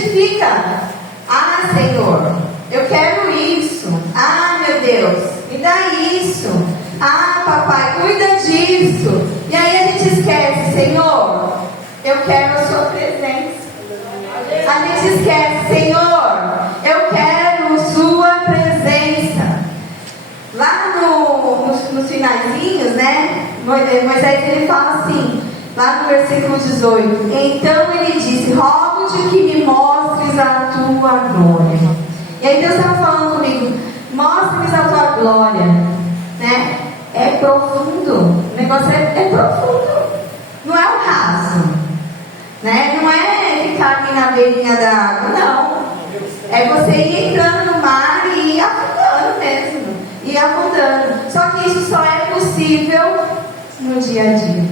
fica: ah, Senhor, eu quero isso. Ah, meu Deus, me dá isso. Ah, papai, cuida disso. E aí a gente esquece: Senhor, eu quero a sua presença. A gente esquece: Senhor, eu quero sua presença. Lá nos finalzinhos, né? Moisés, ele fala assim, lá no versículo 18: então ele disse: rogo-te que me mostres a tua glória. E aí Deus estava falando comigo: mostre-me a tua glória, né? É profundo, o negócio é profundo, não é o raso, né? Não é ficar ali na beirinha da água, não. É você ir entrando no mar e ir afundando mesmo, ir afundando. Só que isso só é possível no dia a dia.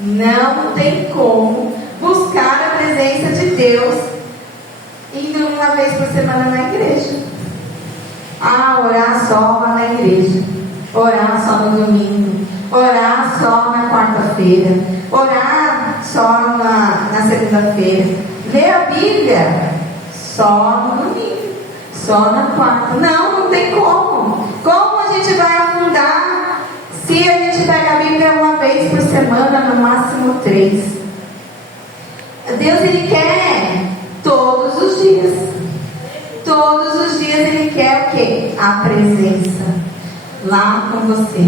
Não tem como buscar a presença de Deus indo uma vez por semana na igreja. Ah, orar só lá na igreja, orar só no domingo, orar só na quarta-feira, orar só na segunda-feira, ler a Bíblia só no domingo, só na quarta. Não tem como. Como a gente vai afundar se a gente pega a Bíblia uma vez por semana, no máximo 3? Deus, Ele quer todos os dias. Todos os dias Ele quer o quê? A presença lá com você.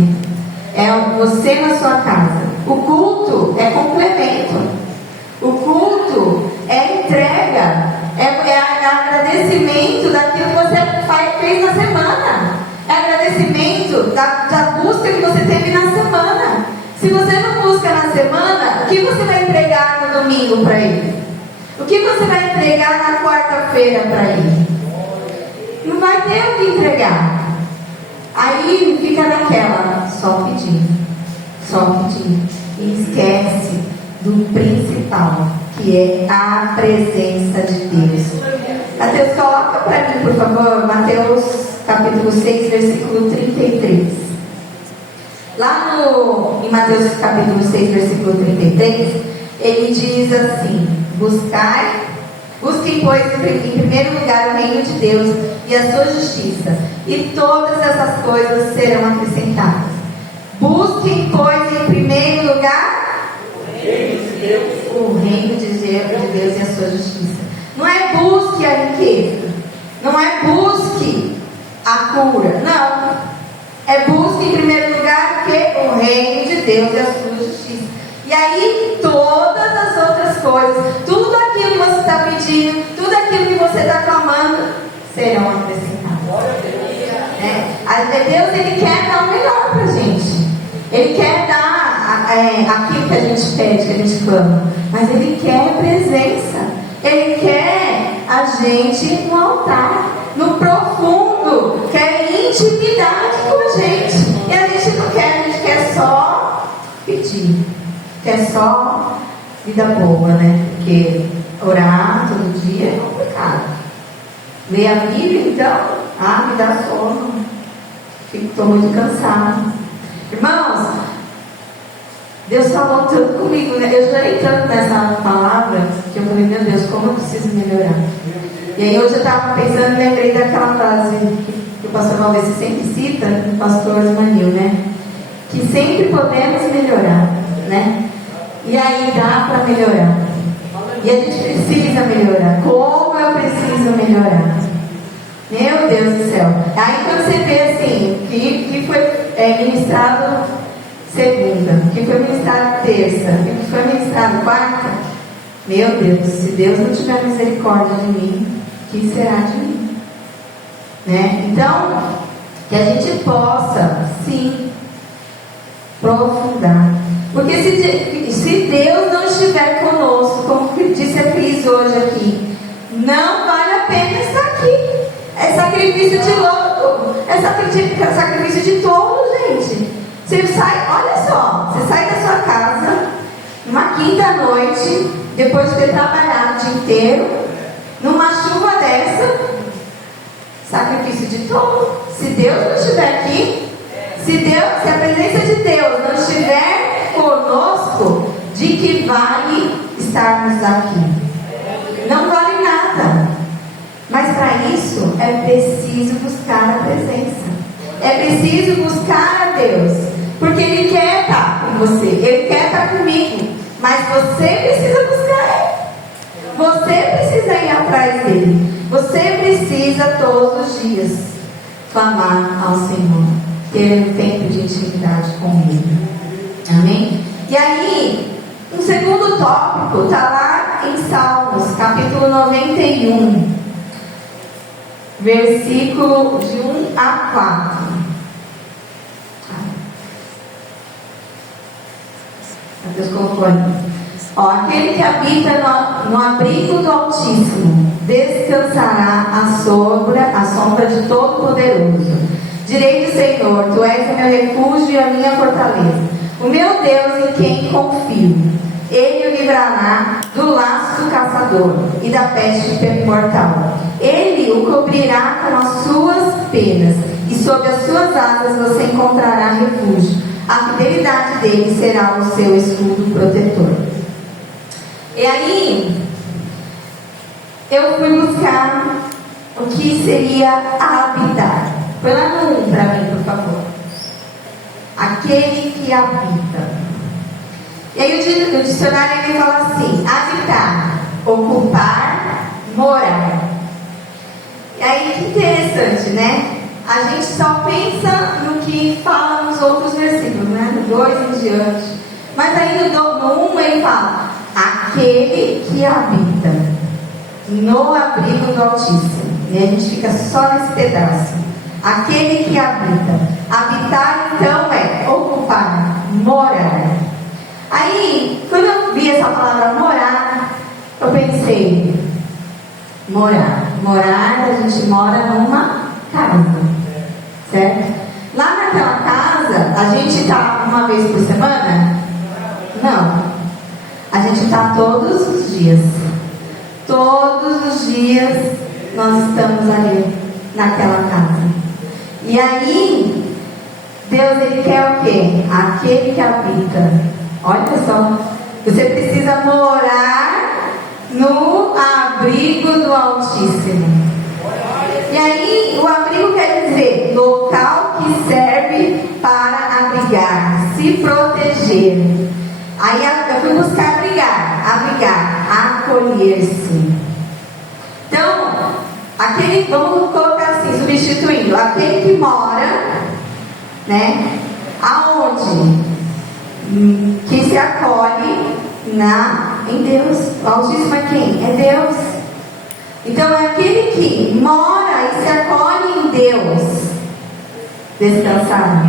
É você na sua casa. O culto é complemento. O culto é entrega. É agradecimento daquilo que você fez na semana. É agradecimento da busca que você teve na semana. Se você não busca na semana, o que você vai entregar no domingo para Ele? O que você vai entregar na quarta-feira para Ele? Não vai ter o que entregar. Aí fica naquela, só pedindo. E esquece do principal, que é a presença de Deus. Mateus, coloca para mim, por favor, Mateus capítulo 6, versículo 33. Lá em Mateus capítulo 6, versículo 33, ele diz assim: busquem, pois, em primeiro lugar o reino de Deus e a sua justiça, e todas essas coisas serão acrescentadas. Busquem, pois, em primeiro lugar o reino de Deus e a sua justiça. Não é busque a riqueza, não é busque a cura, não. É busque em primeiro lugar o reino de Deus e a sua justiça. E aí todas as outras coisas, tudo aquilo que você está pedindo, tudo aquilo que você está clamando, serão acrescentados. Deus, Ele quer dar o melhor para a gente. Ele quer dar aquilo que a gente pede, que a gente clama. Mas Ele quer presença. Ele quer a gente no altar, no profundo. Quer intimidade com a gente. E a gente não quer, a gente quer só pedir. Quer só vida boa, né? Porque orar todo dia é complicado. Ler a Bíblia, então, me dá sono. Estou muito cansado. Irmãos, Deus falou tanto comigo, né? Eu chorei tanto nessa palavra que eu falei: meu Deus, como eu preciso melhorar. E aí hoje eu estava pensando e lembrei daquela frase que o pastor Valdeci sempre cita, do pastor Osmanil, né? Que sempre podemos melhorar, né? E aí dá para melhorar. E a gente precisa melhorar. Como eu preciso melhorar? Meu Deus do céu. Aí quando você vê assim, que foi ministrado segunda, que foi ministrado terça, que foi ministrado quarta, meu Deus, se Deus não tiver misericórdia de mim, que será de mim? Né? Então, que a gente possa, sim, aprofundar. Porque se Deus não estiver conosco, como disse a Cris hoje aqui, não vale a pena estar aqui. É sacrifício de louco, é sacrifício de tolo, gente. Você sai, olha só, você sai da sua casa numa quinta-noite, depois de ter trabalhado o dia inteiro, numa chuva dessa, sacrifício de tolo. Se Deus não estiver aqui, se a presença de Deus não estiver conosco, de que vale estarmos aqui? Não vale nada. isso, é preciso buscar a presença. É preciso buscar a Deus. Porque Ele quer estar com você. Ele quer estar comigo. Mas você precisa buscar Ele. Você precisa ir atrás dele. Você precisa todos os dias clamar ao Senhor. Ter um tempo de intimidade com Ele. Amém? E aí, um segundo tópico está lá em Salmos, capítulo 91, versículo de 1 a 4. Deus colocou ali. Aquele que habita no abrigo do Altíssimo descansará à sombra de Todo-Poderoso. Direi do Senhor: Tu és o meu refúgio e a minha fortaleza, o meu Deus em quem confio. Ele o livrará do laço do caçador e da peste mortal. Ele o cobrirá com as suas penas, e sob as suas asas você encontrará refúgio. A fidelidade dele será o seu escudo protetor. E aí, eu fui buscar o que seria habitar. Põe lá no 1 para mim, por favor. Aquele que habita. E aí o dicionário ele fala assim: habitar, ocupar, morar. E aí que interessante, né? A gente só pensa no que fala nos outros versículos, né? No 2 em diante. Mas aí no 1 ele fala: aquele que habita no abrigo do Altíssimo. E a gente fica só nesse pedaço. Aquele que habita. Habitar então é ocupar, morar. Aí, quando eu vi essa palavra morar, eu pensei: morar. Morar, a gente mora numa casa, certo? Lá naquela casa, a gente está uma vez por semana? Não. A gente está todos os dias. Todos os dias nós estamos ali naquela casa. E aí, Deus ele quer o quê? Aquele que habita. Olha só, você precisa morar no abrigo do Altíssimo. E aí, o abrigo quer dizer local que serve para abrigar, se proteger. Aí eu fui buscar abrigar, acolher-se. Então, vamos colocar assim, substituindo, aquele que mora, né? Aonde? Que se acolhe em Deus. O Altíssimo é quem? É Deus. Então é aquele que mora e se acolhe em Deus. Descansar.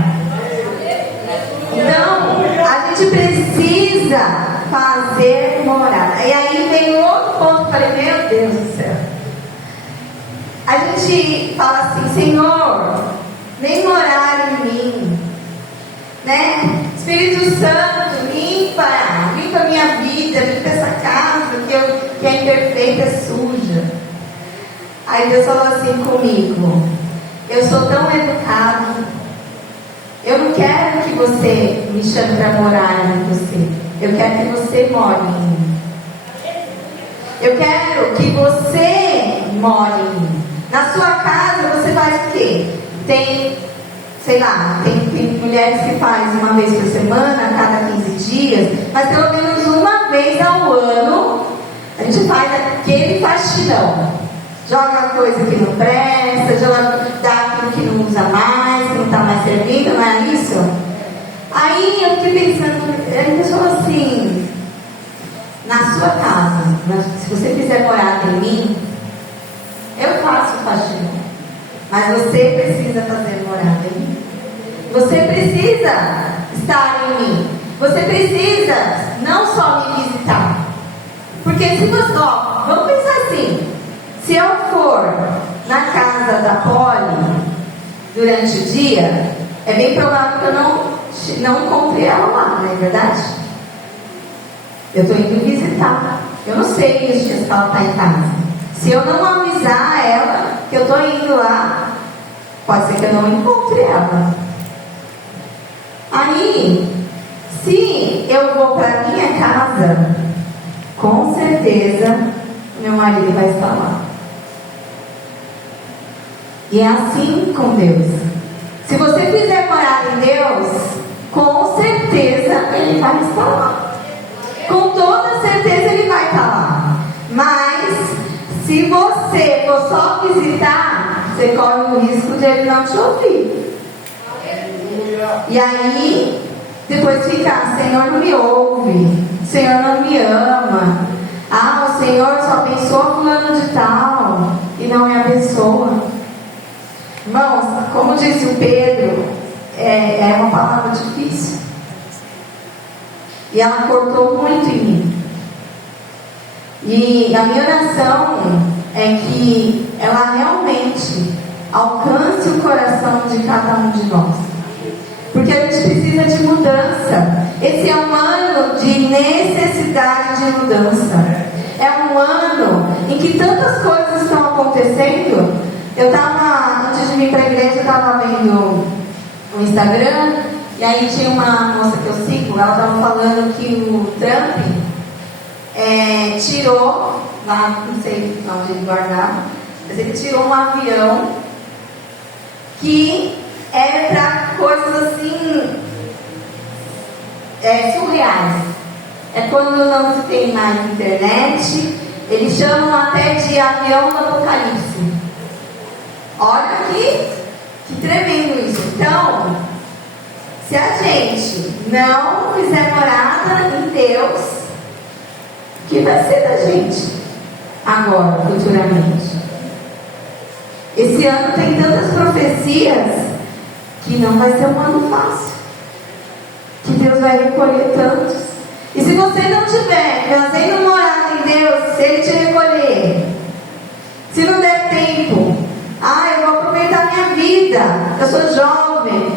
Então, a gente precisa fazer morada. E aí vem outro ponto, falei: meu Deus do céu. A gente fala assim: Senhor, vem morar em mim, né? Espírito Santo, limpa minha vida, limpa essa casa que é imperfeita, é suja. Aí Deus falou assim comigo: eu sou tão educado, eu não quero que você me chame para morar em você, eu quero que você more em mim. Eu quero que você more em mim. Na sua casa você faz o quê? Tem mulheres que fazem uma vez por semana, a cada 15 dias, mas pelo menos uma vez ao ano a gente faz aquele faxinão. Joga coisa que não presta, dá aquilo que não usa mais, que não está mais servindo, não é isso? Aí eu fiquei pensando, ele falou assim: na sua casa, se você quiser morar em mim, eu faço o faxinão, mas você precisa fazer morada em mim. Você precisa estar em mim. Você precisa não só me visitar. Porque se você, vamos pensar assim: se eu for na casa da Polly durante o dia, é bem provável que eu não encontre ela lá, não é verdade? Eu estou indo visitar. Eu não sei os dias que ela está em casa. Se eu não avisar ela que eu estou indo lá, pode ser que eu não encontre ela. Aí, se eu vou para minha casa, com certeza meu marido vai estar lá. E é assim com Deus. Se você fizer morada em Deus, com certeza Ele vai estar lá. Com toda certeza Ele vai estar lá. Mas, se você for só visitar, você corre o risco de Ele não te ouvir. E aí, depois fica: Senhor não me ouve, Senhor não me ama. O Senhor só abençoa fulano de tal e não me abençoa. Irmãos, como disse o Pedro, é uma palavra difícil. E ela cortou muito em mim. E a minha oração é que ela realmente alcance o coração de cada um de nós. Porque a gente precisa de mudança. Esse é um ano de necessidade de mudança. É um ano em que tantas coisas estão acontecendo. Antes de vir para a igreja, eu estava vendo o Instagram. E aí tinha uma moça que eu sigo, ela estava falando que o Trump tirou, lá, não sei onde ele guardava, mas ele tirou um avião que era para coisas assim surreais. É quando não se tem mais internet, eles chamam até de avião do apocalipse. Olha que tremendo isso. Então, se a gente não fizer morada em Deus, o que vai ser da gente agora, futuramente? Esse ano tem tantas profecias que não vai ser um ano fácil, que Deus vai recolher tantos. E se você não estiver fazendo morada em Deus, se Ele te recolher, se não der tempo, eu vou aproveitar minha vida, eu sou jovem.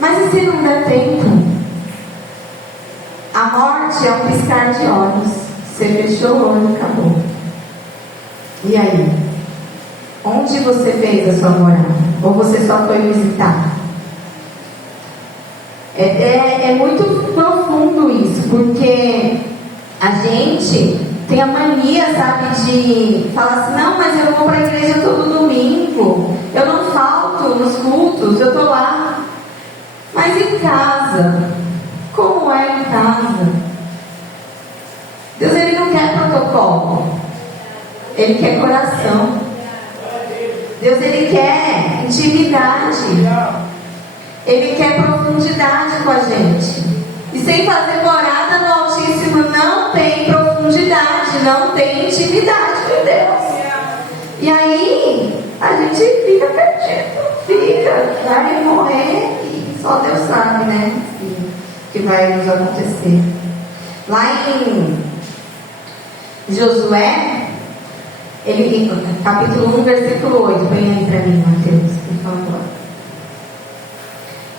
Mas e se não der tempo? A morte é um piscar de olhos. Você fechou o olho e acabou. E aí? Onde você fez a sua morada? Ou você só foi visitar? É muito profundo isso, porque a gente tem a mania, sabe, de falar assim: não, mas eu vou para a igreja todo domingo, eu não falto nos cultos, eu estou lá. Mas em casa, como é em casa? Deus, Ele não quer protocolo, Ele quer coração. Deus, Ele quer intimidade, Ele quer profundidade com a gente. E sem fazer morada no Altíssimo não tem profundidade, não tem intimidade com Deus. E aí a gente fica perdido, vai morrer e só Deus sabe, né, o que vai nos acontecer. Lá em Josué, capítulo 1, versículo 8, põe aí para mim, Mateus, por favor.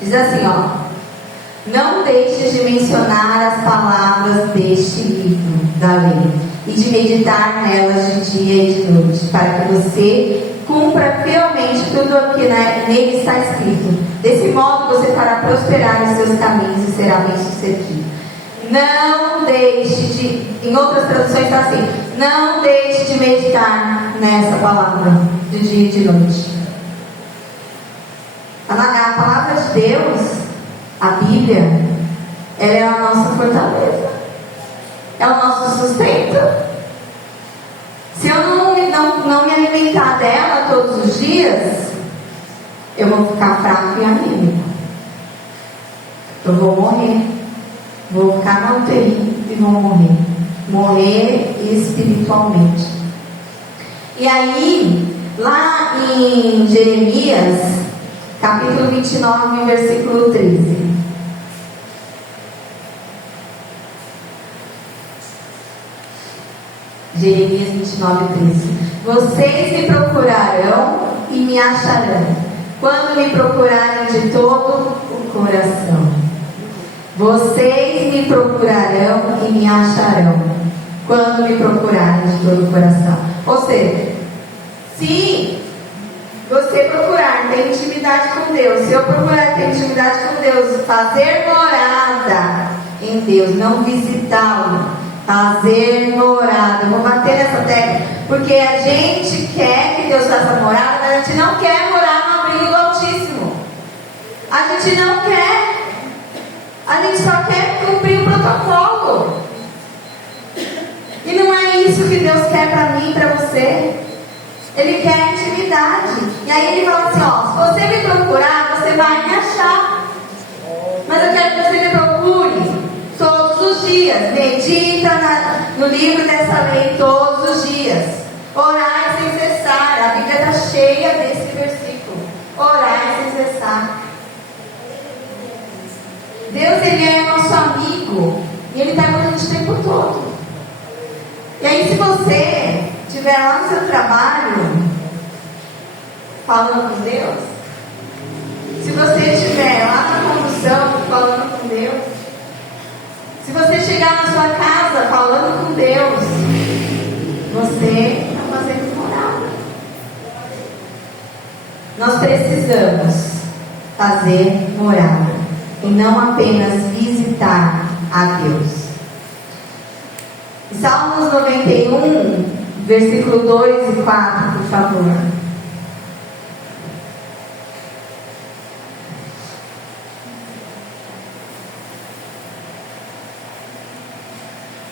Diz assim, não deixes de mencionar as palavras deste livro da lei e de meditar nelas de dia e de noite, para que você cumpra fielmente tudo o que nele está escrito. Desse modo você fará prosperar os seus caminhos e será bem sucedido. Não deixe de, em outras traduções está assim: não deixe de meditar nessa palavra de dia e de noite. A palavra de Deus, a Bíblia, ela é a nossa fortaleza, é o nosso sustento. Se eu não me alimentar dela todos os dias, eu vou ficar fraco e anímico. Eu vou morrer, vou ficar na UTI e vou morrer espiritualmente. E aí, lá em Jeremias, capítulo 29, versículo 13. Jeremias 29, 13. Vocês me procurarão e me acharão, quando me procurarem de todo o coração. Vocês me procurarão e me acharão, quando me procurarem de todo o coração. Ou seja, se você procurar ter intimidade com Deus, se eu procurar ter intimidade com Deus, fazer morada em Deus, não visitá-lo, fazer morada. Eu vou bater nessa tecla, porque a gente quer que Deus faça morada, mas a gente não quer morar no abrigo do Altíssimo. A gente não quer. A gente só quer cumprir o protocolo. E não é isso que Deus quer para mim e para você. Ele quer intimidade. E aí ele fala assim, ó, se você me procurar, você vai me achar. Mas eu quero que você me procure todos os dias. Medita no livro dessa lei todos os dias. Orai sem cessar. A Bíblia está cheia desse versículo. Orai sem cessar. Deus, Ele é nosso amigo. E Ele está com a gente o tempo todo. E aí, se você estiver lá no seu trabalho falando com Deus, se você estiver lá na condução falando com Deus, se você chegar na sua casa falando com Deus, você está fazendo morada. Nós precisamos fazer morada e não apenas visitar a Deus. Salmos 91, versículo 2 e 4, por favor.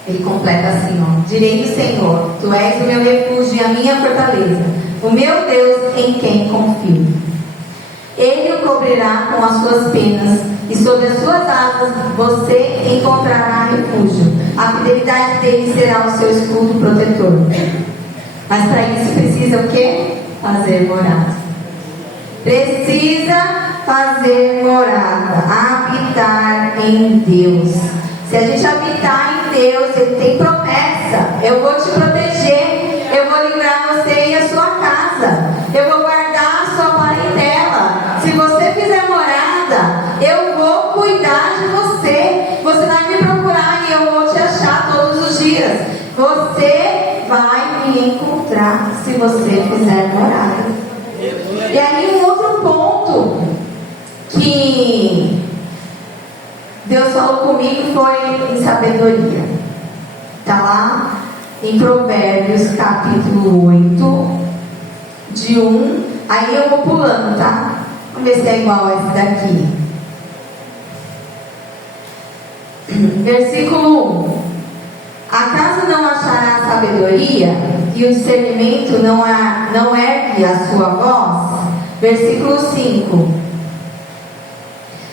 Ele completa assim, ó: direi do Senhor, tu és o meu refúgio e a minha fortaleza, o meu Deus em quem confio. Ele o cobrirá com as suas penas, e sob as suas asas você encontrará refúgio. A fidelidade dele será o seu escudo protetor. Mas para isso precisa o quê? Fazer morada. Precisa fazer morada, habitar em Deus. Se a gente habitar em Deus, Ele tem promessa. Eu vou te proteger, eu vou livrar você e a sua casa, eu vou guardar a sua parentela. Se você fizer morada, eu vou cuidar de você. Você vai me procurar e eu vou te achar todos os dias. Você vai me encontrar se você fizer morada. E aí um outro ponto que Deus falou comigo foi em sabedoria. Está lá em Provérbios capítulo 8, de 1. Aí eu vou pulando, tá? Vamos ver se é igual a esse daqui. Versículo 1: acaso não achará sabedoria e o discernimento não ergue a sua voz? Versículo 5: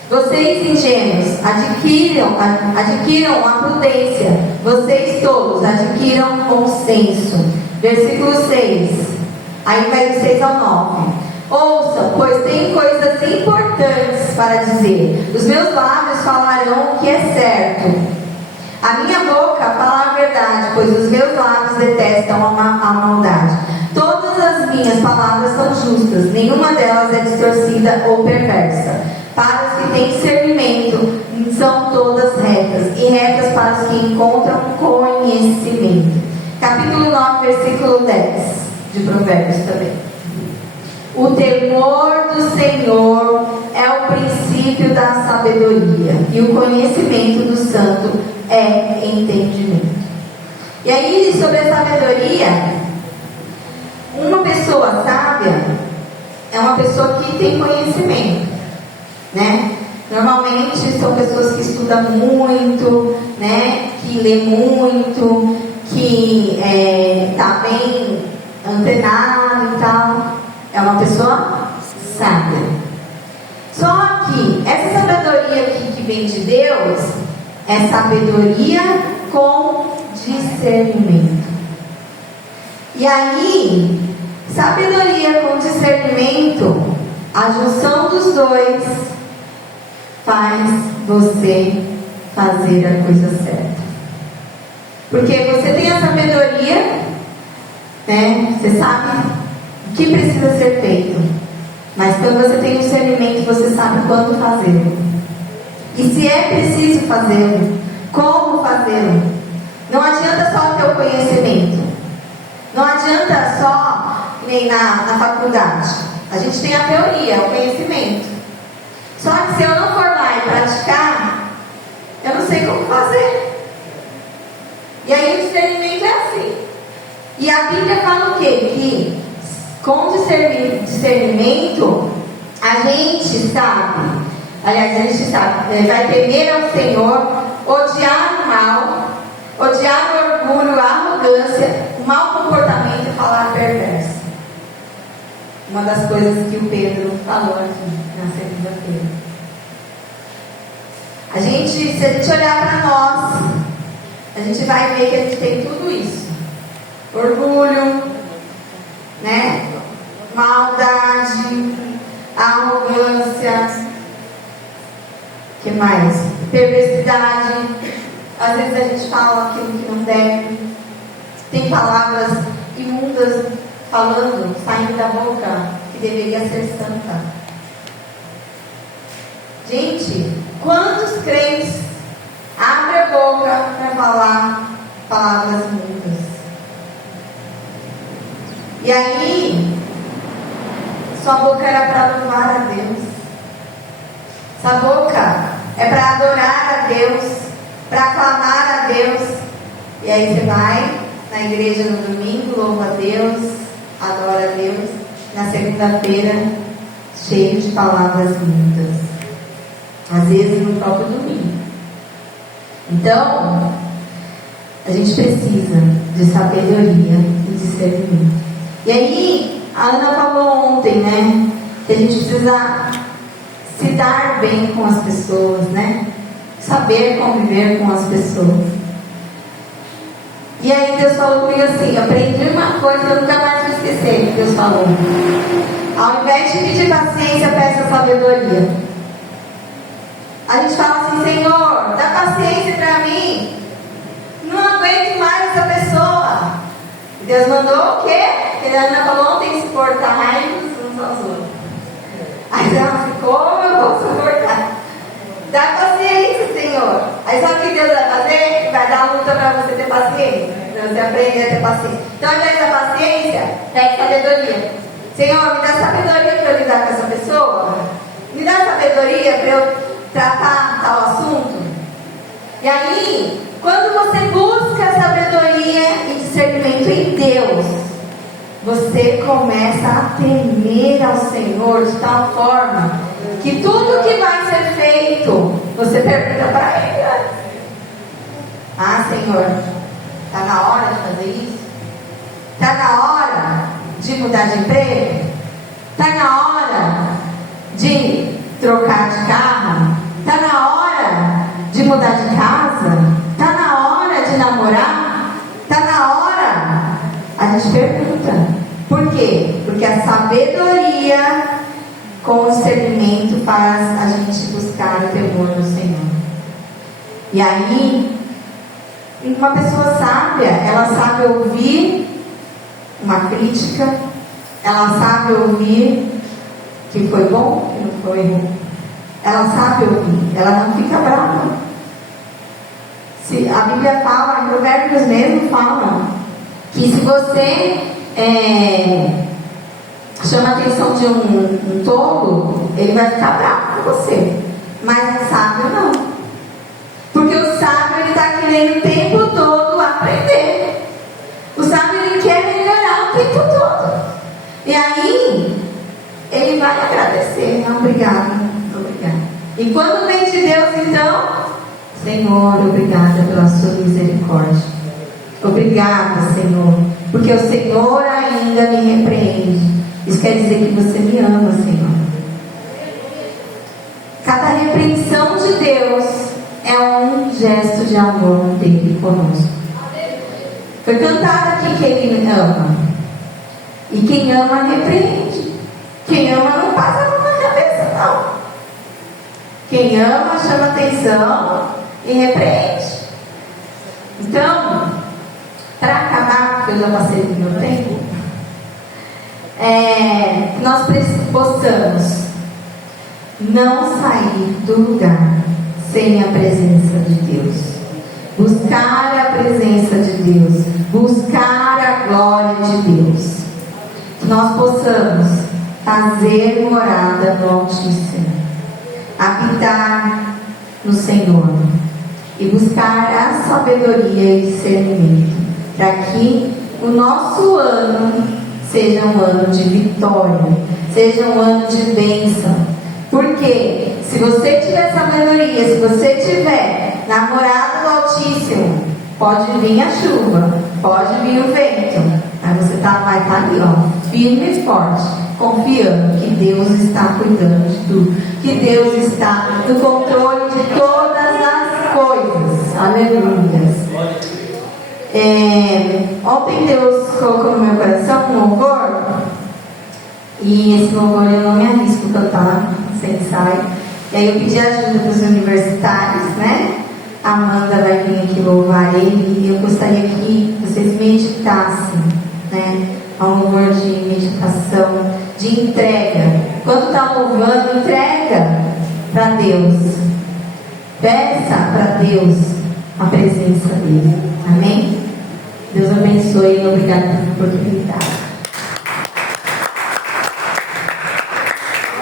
vocês ingênuos adquiram a prudência, vocês tolos adquiram bom senso. Versículo 6, aí vai do 6 ao 9: ouçam, pois tem coisas importantes para dizer. Os meus lábios falarão o que é certo. A minha boca fala a verdade, pois os meus lábios detestam a maldade. Todas as minhas palavras são justas, nenhuma delas é distorcida ou perversa. Para os que têm discernimento, são todas retas, e retas para os que encontram conhecimento. Capítulo 9, versículo 10 de Provérbios também. O temor do Senhor é o princípio da sabedoria, e o conhecimento do santo é entendimento. E aí, sobre a sabedoria, uma pessoa sábia é uma pessoa que tem conhecimento, né? Normalmente são pessoas que estudam muito, né? Que lê muito, que está bem antenado e tal. É uma pessoa sábia. Só que essa sabedoria aqui que vem de Deus é sabedoria com discernimento. E aí, sabedoria com discernimento, a junção dos dois faz você fazer a coisa certa. Porque você tem a sabedoria, né? Você sabe o que precisa ser feito. Mas quando você tem o discernimento, você sabe quando fazê-lo. E se é preciso fazê-lo, como fazê-lo. Não adianta só ter o conhecimento. Não adianta só, nem na faculdade. A gente tem a teoria, o conhecimento. Só que se eu não for lá e praticar, eu não sei como fazer. E aí o discernimento é assim. E a Bíblia fala o quê? Que Com discernimento, a gente sabe, vai temer ao Senhor, odiar o mal, odiar o orgulho, a arrogância, o mau comportamento e falar perverso. Uma das coisas que o Pedro falou aqui na segunda-feira. Se a gente olhar para nós, a gente vai ver que a gente tem tudo isso. Orgulho, né? Maldade, arrogância, que mais? Perversidade. Às vezes a gente fala aquilo que não deve. Tem palavras imundas saindo da boca, que deveria ser santa. Gente, quantos crentes abrem a boca para falar palavras imundas? E aí, sua boca era para louvar a Deus. Sua boca é para adorar a Deus, para aclamar a Deus. E aí você vai na igreja no domingo, louva a Deus, adora a Deus. Na segunda-feira, cheio de palavras lindas. Às vezes no próprio domingo. Então, a gente precisa de sabedoria e discernimento. E aí, a Ana falou ontem, né? Que a gente precisa se dar bem com as pessoas, né? Saber conviver com as pessoas. E aí Deus falou comigo assim, aprendi uma coisa que eu nunca mais vou esquecer, que Deus falou. Ao invés de pedir paciência, peça sabedoria. A gente fala assim, Senhor, dá paciência para mim. Não aguento mais essa pessoa. Deus mandou o quê? Que a Ana falou ontem, suportar uns aos outros. Aí ela ficou, eu vou suportar. Dá paciência, Senhor. Aí sabe o que Deus vai fazer? Vai dar luta para você ter paciência. Para você aprender a ter paciência. Então, ao invés da paciência, pegue sabedoria. Senhor, me dá sabedoria para eu lidar com essa pessoa. Me dá sabedoria para eu tratar tal assunto. E aí, quando você busca sabedoria e discernimento em Deus, você começa a temer ao Senhor de tal forma que tudo que vai ser feito, você pergunta para Ele. Ah, Senhor, está na hora de fazer isso? Está na hora de mudar de emprego? Está na hora de trocar de carro? Está na hora de mudar de casa? Está na hora de namorar? Está na hora? A gente pergunta. Por quê? Porque a sabedoria com o discernimento faz a gente buscar o temor do Senhor. E aí, uma pessoa sábia, ela sabe ouvir uma crítica, ela sabe ouvir que foi bom, que não foi bom. Ela sabe ouvir, ela não fica brava. A Bíblia fala, em Provérbios mesmo fala, que se você chama a atenção de um tolo, ele vai ficar bravo com você. Mas o sábio não. Porque o sábio, ele está querendo o tempo todo aprender. O sábio, ele quer melhorar o tempo todo. E aí, ele vai agradecer. Obrigado. E quando vem de Deus, então, Senhor, obrigada pela sua misericórdia. Obrigada, Senhor, porque o Senhor ainda me repreende. Isso quer dizer que você me ama, Senhor. Cada repreensão de Deus é um gesto de amor dele conosco. Foi cantado aqui que ele ama. E quem ama repreende. Quem ama não passa a mão na cabeça, não. Quem ama chama atenção e repreende. Então, para acabar, porque eu já passei do meu tempo, nós possamos não sair do lugar sem a presença de Deus. Buscar a presença de Deus. Buscar a glória de Deus. Que nós possamos fazer morada no Altíssimo. Habitar no Senhor. E buscar a sabedoria e discernimento. Para que o nosso ano seja um ano de vitória, seja um ano de bênção. Porque se você tiver sabedoria, se você tiver namorado do Altíssimo, pode vir a chuva, pode vir o vento, mas você vai estar ali, ó, firme e forte, confiando que Deus está cuidando de tudo, que Deus está no controle de todas as coisas. Aleluia. Ontem Deus colocou no meu coração um louvor, e esse louvor eu não me arrisco a cantar sem ensaio. E aí eu pedi ajuda para os universitários, né? A Amanda vai vir aqui louvar ele, e eu gostaria que vocês meditassem, né? É um louvor de meditação, de entrega. Quando está louvando, entrega para Deus. Peça para Deus a presença dele. Amém? Deus abençoe e obrigado pela oportunidade.